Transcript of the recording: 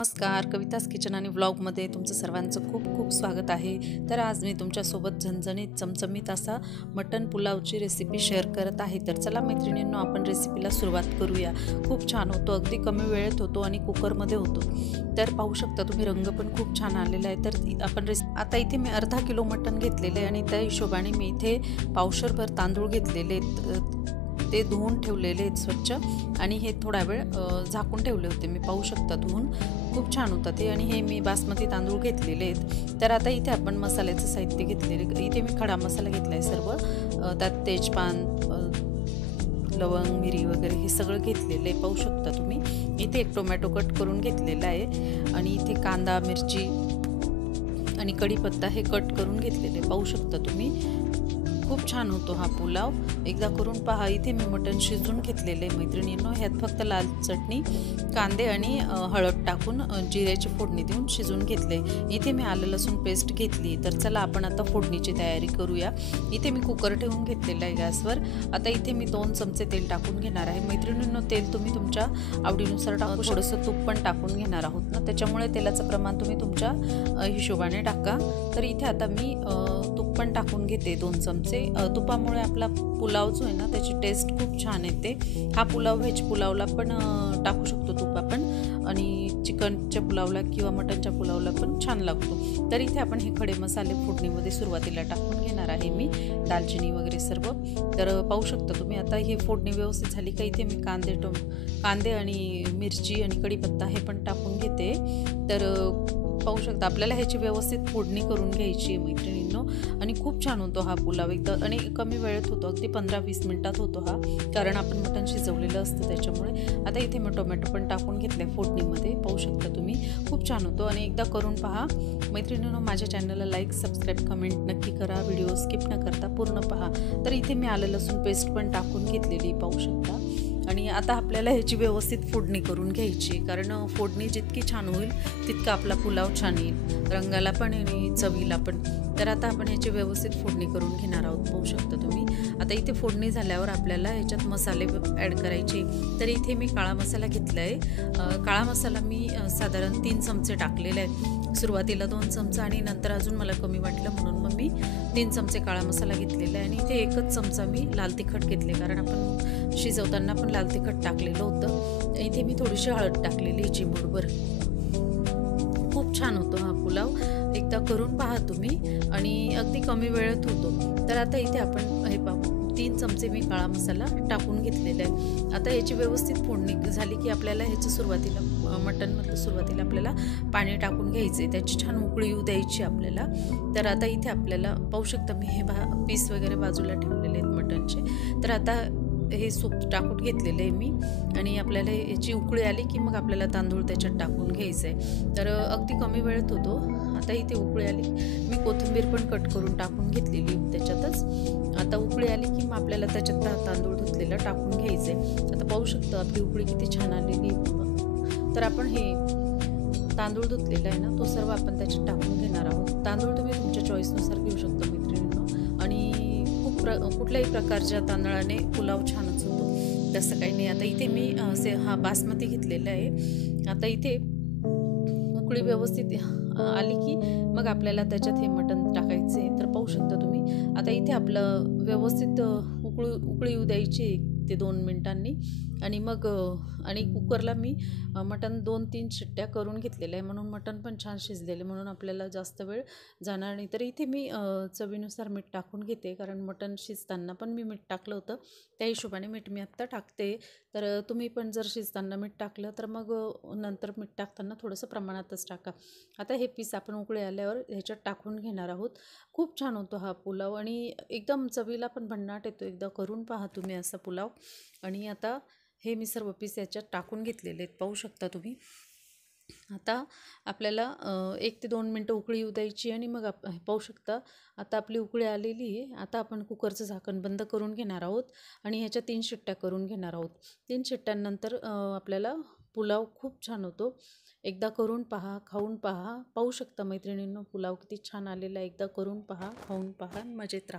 नमस्कार, कवितास किचन आणि व्लॉगमध्ये तुमचं सर्वांचं खूप खूप स्वागत आहे। तर आज मी तुमच्यासोबत झणझणीत चमचमीत असा मटन पुलावची रेसिपी शेअर करत आहे। तर चला मैत्रिणींनो, आपण रेसिपीला सुरुवात करूया। खूप छान होतो, अगदी कमी वेळेत होतो आणि कुकरमध्ये होतो। तर पाहू शकता तुम्ही, रंग पण खूप छान आलेला आहे। तर आपण आता इथे मी अर्धा किलो मटन घेतलेले आहे आणि त्या हिशोबाने मी इथे पावशरभर तांदूळ घेतलेले आहेत। ते धुवून ठेवलेले आहेत स्वच्छ आणि हे थोडा वेळ झाकून ठेवले होते मी, पाहू शकता धुवून। खूप छान होतं ते आणि हे मी बासमती तांदूळ घेतलेले आहेत। तर आता इथे आपण मसाल्याचं साहित्य घेतलेले, इथे मी खडा मसाला घेतला आहे सर्व, त्यात तेजपान, लवंग, मिरी वगैरे हे सगळं घेतलेलं आहे, पाहू शकता तुम्ही। इथे एक टोमॅटो कट करून घेतलेला आहे आणि इथे कांदा, मिरची आणि कढीपत्ता हे कट करून घेतलेले, पाहू शकता तुम्ही। खूप छान होतो हा पुलाव, एकदा करून पहा। इथे मी मटण शिजवून घेतलेले मैत्रिणींनो, ह्यात फक्त लाल चटणी, कांदे आणि हळद टाकून जिऱ्याची फोडणी देऊन शिजवून घेतले। इथे मी आलं लसूण पेस्ट घेतली। तर चला आपण आता फोडणीची तयारी करूया। इथे मी कुकर ठेवून घेतलेला आहे गॅसवर। आता इथे मी 2 चमचे तेल टाकून घेणार आहे मैत्रिणींनो। तेल तुम्ही तुमच्या आवडीनुसार टाकू, थोडंसं तूप पण टाकून घेणार आहोत ना, त्याच्यामुळे तेलाचं प्रमाण तुम्ही तुमच्या हिशोबाने टाका। तर इथे आता मी तूप पण टाकून घेते 2 चमचे। तुपामुळे आपला पुलाव जो आहे ना, त्याची टेस्ट खूप छान येते। हा पुलाव व्हेज पुलावला पण टाकू शकतो तूप आपण, आणि चिकनच्या पुलावला किंवा मटनच्या पुलावला पण छान लागतो। तर इथे आपण हे खडे मसाले फोडणीमध्ये सुरुवातीला टाकून घेणार आहे मी, दालचिनी वगैरे सर्व। तर पाहू शकता तुम्ही। आता ही फोडणी व्यवस्थित झाली का इथे मी कांदे आणि मिरची आणि कढीपत्ता हे पण टाकून घेते। तर पाहू शकता आपल्याला ह्याची व्यवस्थित फोडणी करून घ्यायची आहे मैत्रिणींनो, आणि खूप छान होतो हा पुलाव एकदा, आणि कमी वेळेत होतो, अगदी 15-20 मिनिटात होतो हा, कारण आपण मटण शिजवलेलं असतं त्याच्यामुळे। आता इथे मी टोमॅटो पण टाकून घेतले फोडणीमध्ये, पाहू शकता तुम्ही। खूप छान होतो आणि एकदा करून पहा मैत्रिणींनो। माझ्या चॅनलला लाईक, सबस्क्राईब, कमेंट नक्की करा, व्हिडिओ स्किप न करता पूर्ण पहा। तर इथे मी आलं लसूण पेस्ट पण टाकून घेतलेली, पाहू शकता। आणि आता आपल्याला ह्याची व्यवस्थित फोडणी करून घ्यायची, कारण फोडणी जितकी छान होईल तितका आपला पुलाव छान येईल, रंगाला पण आणि चवीला पण। तर आता आपण ह्याची व्यवस्थित फोडणी करून घेणार आहोत, पाहू शकता तुम्ही। आता इथे फोडणी झाल्यावर आपल्याला ह्याच्यात मसाले ॲड करायचे। तर इथे मी काळा मसाला घेतला आहे। काळा मसाला मी साधारण 3 चमचे टाकलेले आहेत, सुरुवातीला 2 चमचा आणि नंतर अजून मला कमी वाटलं म्हणून मग मी 3 चमचे काळा मसाला घेतलेला आहे। आणि इथे 1च चमचा मी लाल तिखट घेतले, कारण आपण शिजवताना पण लाल तिखट टाकलेलं होतं। इथे मी थोडीशी हळद टाकलेली चिमूटभर। खूप छान होतो हा पुलाव, एकदा करून पहा तुम्ही, आणि अगदी कमी वेळेत होतो। तर आता इथे आपण हे 3 चमचे मी काळा मसाला टाकून घेतलेला आहे। आता याची व्यवस्थित फोडणी झाली की आपल्याला ह्याचं सुरुवातीला मटणमधलं सुरुवातीला आपल्याला पाणी टाकून घ्यायचे, त्याची छान उकळी येऊ द्यायची आपल्याला। तर आता इथे आपल्याला पाहू शकता मी हे पीस वगैरे बाजूला ठेवलेले आहेत मटणचे। तर आता हे सूप टाकून घेतलेलं आहे मी, आणि आपल्याला याची उकळी आली की मग आपल्याला तांदूळ त्याच्यात टाकून घ्यायचं आहे। तर अगदी कमी वेळेत होतो। आता इथे उकळी आली, मी कोथिंबीर पण कट करून टाकून घेतलेली त्याच्यातच। आता उकळी आली की मग आपल्याला त्याच्यात तांदूळ धुतलेला टाकून घ्यायचं आहे। आता पाहू शकतो आपली उकळी किती छान आलेली आहे। तर आपण हे तांदूळ धुतलेला आहे ना, तो सर्व आपण त्याच्यात टाकून घेणार आहोत। तांदूळ तुम्ही तुमच्या चॉईसनुसार घेऊ शकता मैत्रिणींनो, आणि कुठल्याही प्रकारच्या तांदळाने पुलाव छानच होतो, तसं काही नाही। आता इथे मी हा बासमती घेतलेला आहे। आता इथे उकळी व्यवस्थित आली की मग आपल्याला त्याच्यात हे मटण टाकायचे। तर पाहू शकता तुम्ही, आता इथे आपलं व्यवस्थित उकळी येऊ द्यायची 1 ते 2 मिनिटांनी, आणि मग आणि कुकरला मी मटण 2-3 शिट्ट्या करून घेतलेल्या आहे, म्हणून मटण पण छान शिजलेले, म्हणून आपल्याला जास्त वेळ जाणार नाही। तर इथे मी चवीनुसार मीठ टाकून घेते, कारण मटण शिजताना पण मी मीठ टाकलं होतं, त्या हिशोबाने मीठ मी आत्ता टाकते। तर तुम्ही पण जर शिजताना मीठ टाकलं तर मग नंतर मीठ टाकताना थोडंसं प्रमाणातच टाका। आता हे पीस आपण उकळी आल्यावर ह्याच्यात टाकून घेणार आहोत। खूप छान होतो हा पुलाव आणि एकदम चवीला पण भन्नाट येतो, एकदा करून पहा तुम्ही असा पुलाव। आणि आता हे मी सर्व पीस याच्यात टाकून घेतलेले आहेत, पाहू शकता तुम्ही। आता आपल्याला 1 ते 2 मिनटं उकळी येऊ द्यायची, आणि मग पाहू शकता आता आपली उकळी आलेली आहे। आता आपण कुकरचं झाकण बंद करून घेणार आहोत आणि ह्याच्या 3 शिट्ट्या करून घेणार आहोत। 3 शिट्ट्यांनंतर आपल्याला पुलाव खूप छान होतो, एकदा करून पहा, खाऊन पहा। पाहू शकता मैत्रिणींनो, पुलाव किती छान आलेला आहे, एकदा करून पहा, खाऊन पहा, मजेत राहा।